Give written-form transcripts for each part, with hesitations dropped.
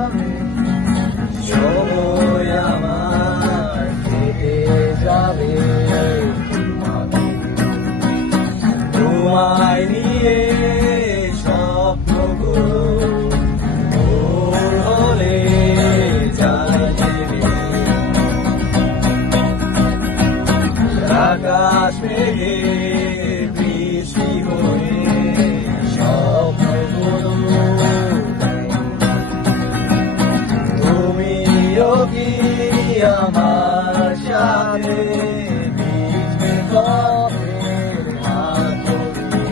হবে, সময় আমার কেটে যাবে তোমায় নিয়ে স্বপ্নগুলো ভোর হলে জাগবে আকাশ মেঘে বৃষ্টি হয়ে স্বপ্নগুলো তুমিও কি আমার সাথে ভিজবে পথের মাধুরী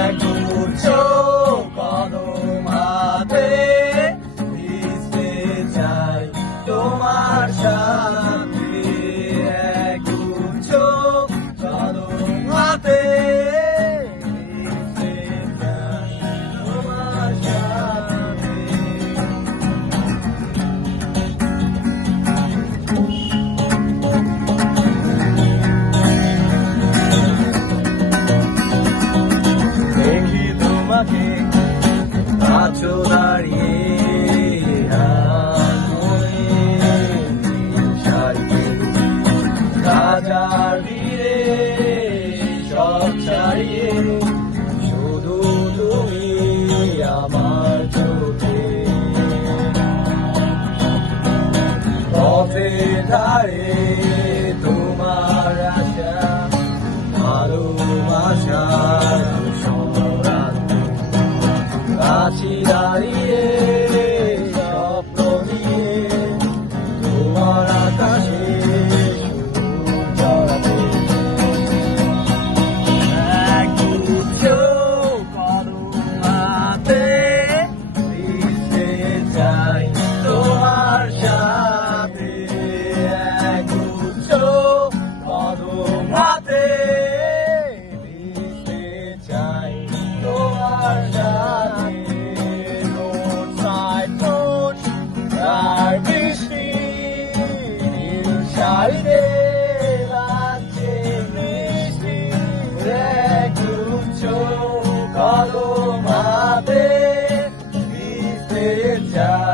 এক গুচ্ছ কদম হাতে ভিজতে চাই তোমার সাথে এক গুচ্ছ কদম হাতে ভিজতে চাই তোমার সাথে দেখি তোমাকে আছো দাঁড়িয়ে রাজার বীরে সব ছাড়িয়ে শুধু তুমি আমার চোখে পথের ধারে তোমার আশা ভালোবাসার কাছে দাঁড়িয়ে স্বপ্ন নিয়ে তোমার আকাশে জড়াতে এক গুচ্ছ কদম হাতে ভিজতে চাই তোমার সাথে এক গুচ্ছ কদম হাতে ভিজতে চাই তোমার সাথে আর বৃষ্টি শাড়িতে লাগছে বৃষ্টি এক গুচ্ছ কদম হাতে ভিজতে চাই